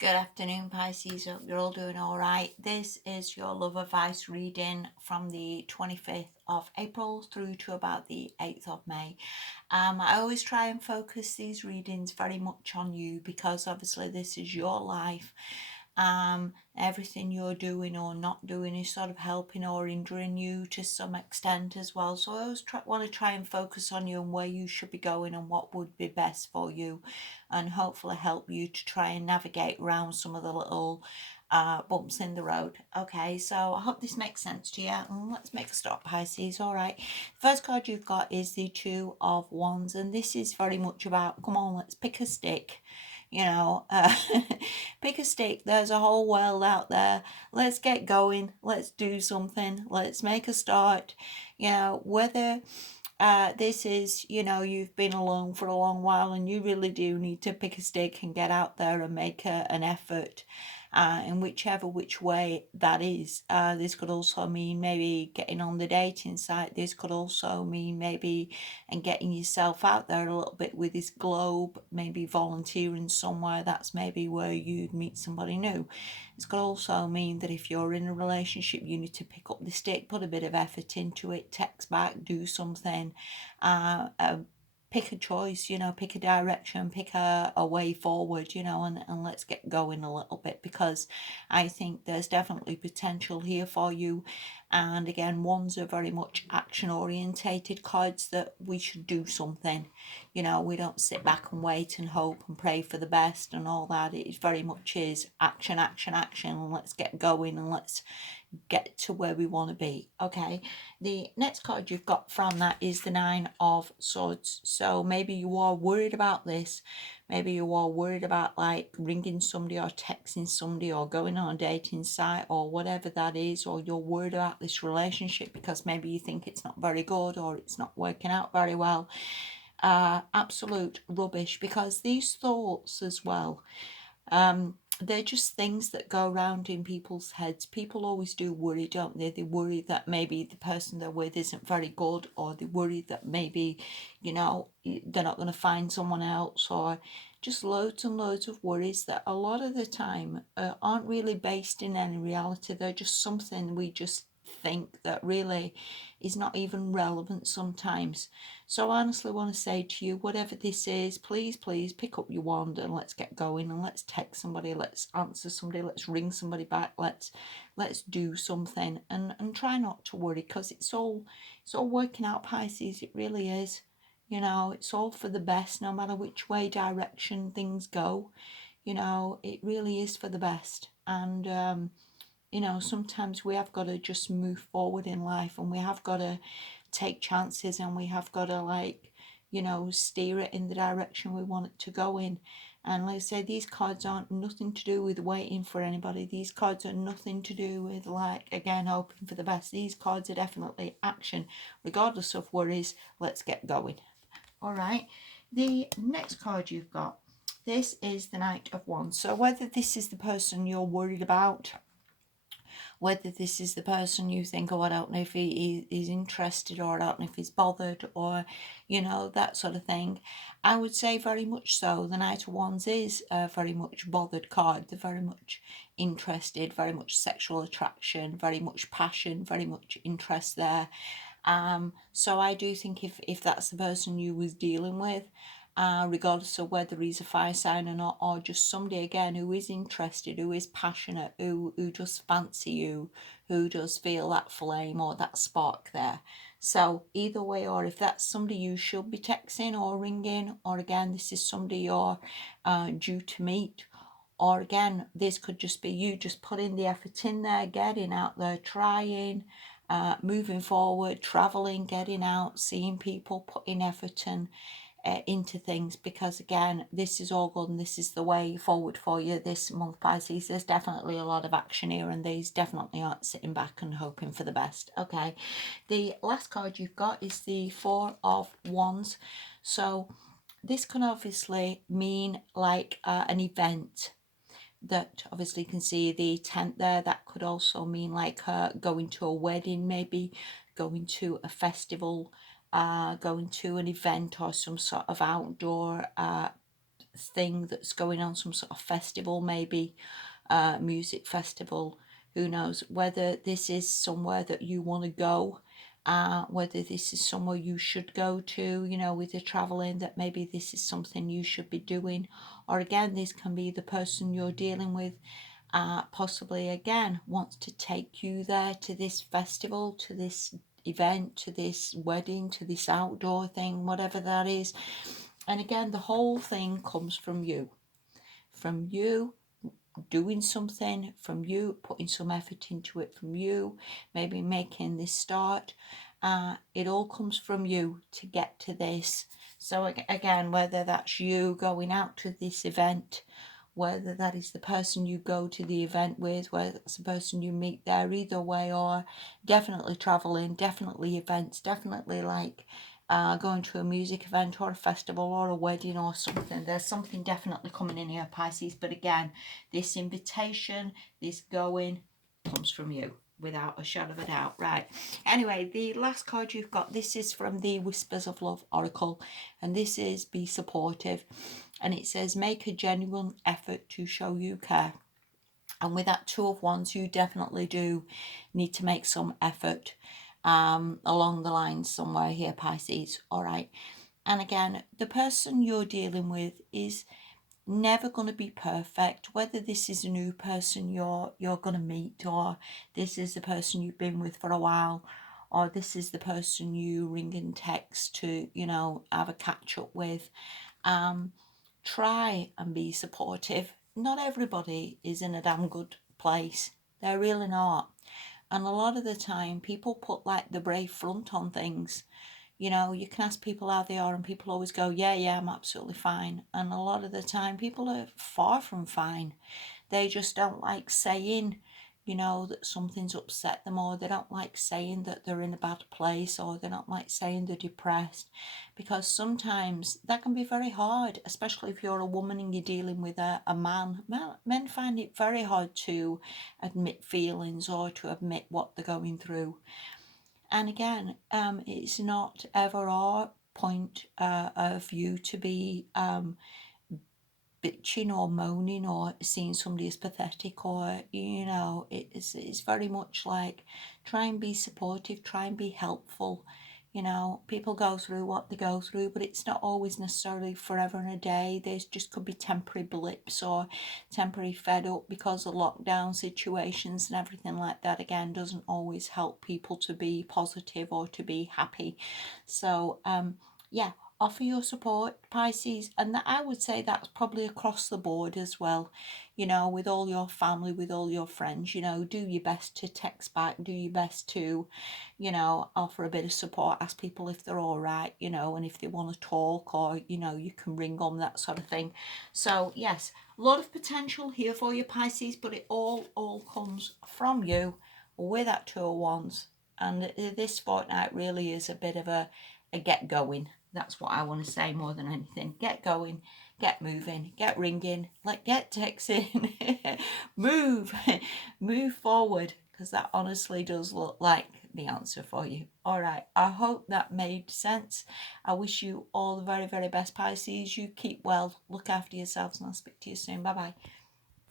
Good afternoon, Pisces. Hope you're all doing all right. This is your love advice reading from the 25th of April through to about the 8th of May. I always try and focus these readings very much on you because obviously this is your life. Everything you're doing or not doing is sort of helping or hindering you to some extent as well. So I always want to try and focus on you and where you should be going and what would be best for you, and hopefully help you to try and navigate around some of the little bumps in the road. Okay, so I hope this makes sense to you. And let's make a start, Pisces. All right. First card you've got is the Two of Wands, and this is very much about come on, let's pick a stick. You know, pick a stick. There's a whole world out there. Let's get going. Let's do something. Let's make a start. You know, whether this is, you've been alone for a long while and you really do need to pick a stick and get out there and make an effort, in which way that is. This could also mean maybe getting on the dating site. This could also mean maybe and getting yourself out there a little bit with this globe, maybe volunteering somewhere. That's maybe where you'd meet somebody new. This could also mean that if you're in a relationship, you need to pick up the stick, put a bit of effort into it, text back, do something, uh, uh, pick a choice, pick a direction, pick a way forward, and let's get going a little bit, because I think there's definitely potential here for you. And again, ones are very much action orientated cards, that we should do something. We don't sit back and wait and hope and pray for the best and all that. It very much is action, action, action, and let's get going and let's get to where we want to be. Okay, the next card you've got from that is the Nine of Swords. So maybe you are worried about this. Maybe you are worried about like ringing somebody or texting somebody or going on a dating site or whatever that is, or you're worried about this relationship because maybe you think it's not very good or it's not working out very well. Absolute rubbish, because these thoughts as well, they're just things that go around in people's heads. People always do worry, don't they? They worry that maybe the person they're with isn't very good, or they worry that maybe, they're not going to find someone else, or just loads and loads of worries that a lot of the time aren't really based in any reality. They're just something we just think that really is not even relevant sometimes. So I honestly want to say to you, whatever this is, please, please pick up your wand and let's get going, and let's text somebody, let's answer somebody, let's ring somebody back, let's do something, and try not to worry, because it's all working out, Pisces. It really is. It's all for the best, no matter which way direction things go. It really is for the best. And sometimes we have got to just move forward in life, and we have got to take chances, and we have got to steer it in the direction we want it to go in. And like I say, these cards aren't nothing to do with waiting for anybody. These cards are nothing to do with again hoping for the best. These cards are definitely action, regardless of worries. Let's get going. All right, the next card you've got, this is the Knight of Wands. So whether this is the person you're worried about, whether this is the person you think, oh, I don't know if he's interested, or I don't know if he's bothered, or, that sort of thing. I would say very much so. The Knight of Wands is a very much bothered card. They're very much interested, very much sexual attraction, very much passion, very much interest there. So I do think if that's the person you was dealing with, regardless of whether he's a fire sign or not, or just somebody again who is interested, who is passionate, who does fancy you, who does feel that flame or that spark there. So either way, or if that's somebody you should be texting or ringing, or again this is somebody you're due to meet, or again this could just be you just putting the effort in there, getting out there, trying, moving forward, traveling, getting out, seeing people, putting effort into things, because again this is all good and this is the way forward for you this month, Pisces. There's definitely a lot of action here, and these definitely aren't sitting back and hoping for the best. Okay, the last card you've got is the Four of Wands. So this can obviously mean an event that obviously you can see the tent there. That could also mean going to a wedding, maybe going to a festival, going to an event or some sort of outdoor thing that's going on, some sort of festival, maybe music festival, who knows, whether this is somewhere that you want to go, whether this is somewhere you should go to, you know, with the traveling, that maybe this is something you should be doing. Or again, this can be the person you're dealing with, possibly again wants to take you there, to this festival, to this event, to this wedding, to this outdoor thing, whatever that is. And again, the whole thing comes from you, doing something, from you putting some effort into it, from you maybe making this start. It all comes from you to get to this. So again, whether that's you going out to this event, whether that is the person you go to the event with, whether it's the person you meet there, either way, or definitely traveling, definitely events, definitely like going to a music event or a festival or a wedding or something. There's something definitely coming in here, Pisces. But again, this invitation, this going, comes from you without a shadow of a doubt. Right. Anyway, the last card you've got, this is from the Whispers of Love Oracle, and this is be supportive. And it says, make a genuine effort to show you care. And with that Two of Wands, you definitely do need to make some effort along the lines somewhere here, Pisces. All right. And again, the person you're dealing with is never going to be perfect, whether this is a new person you're going to meet, or this is the person you've been with for a while, or this is the person you ring and text to, you know, have a catch up with. Try and be supportive. Not everybody is in a damn good place. They're really not. And a lot of the time, people put like the brave front on things. You know, you can ask people how they are, and people always go, yeah, I'm absolutely fine. And a lot of the time, people are far from fine. They just don't like saying, you know, that something's upset them, or they don't like saying that they're in a bad place, or they don't like saying they're depressed, because sometimes that can be very hard, especially if you're a woman and you're dealing with a man. Men find it very hard to admit feelings or to admit what they're going through. And again, it's not ever our point of you to be bitching or moaning or seeing somebody as pathetic, or, you know, it's very much like, try and be supportive, try and be helpful. You know, people go through what they go through, but it's not always necessarily forever and a day. There's just could be temporary blips or temporary fed up because of lockdown situations and everything like that. Again, doesn't always help people to be positive or to be happy. So yeah, offer your support, Pisces. And that, I would say that's probably across the board as well, you know, with all your family, with all your friends. You know, do your best to text back, do your best to, you know, offer a bit of support, ask people if they're all right, you know, and if they want to talk, or, you know, you can ring them, that sort of thing. So yes, a lot of potential here for you, Pisces, but it all comes from you with that Two of Wands. And this fortnight really is a bit of a get going. That's what I want to say more than anything. Get going, get moving, get ringing, get texting, move, move forward, because that honestly does look like the answer for you. All right, I hope that made sense. I wish you all the very, very best, Pisces. You keep well, look after yourselves, and I'll speak to you soon. Bye bye.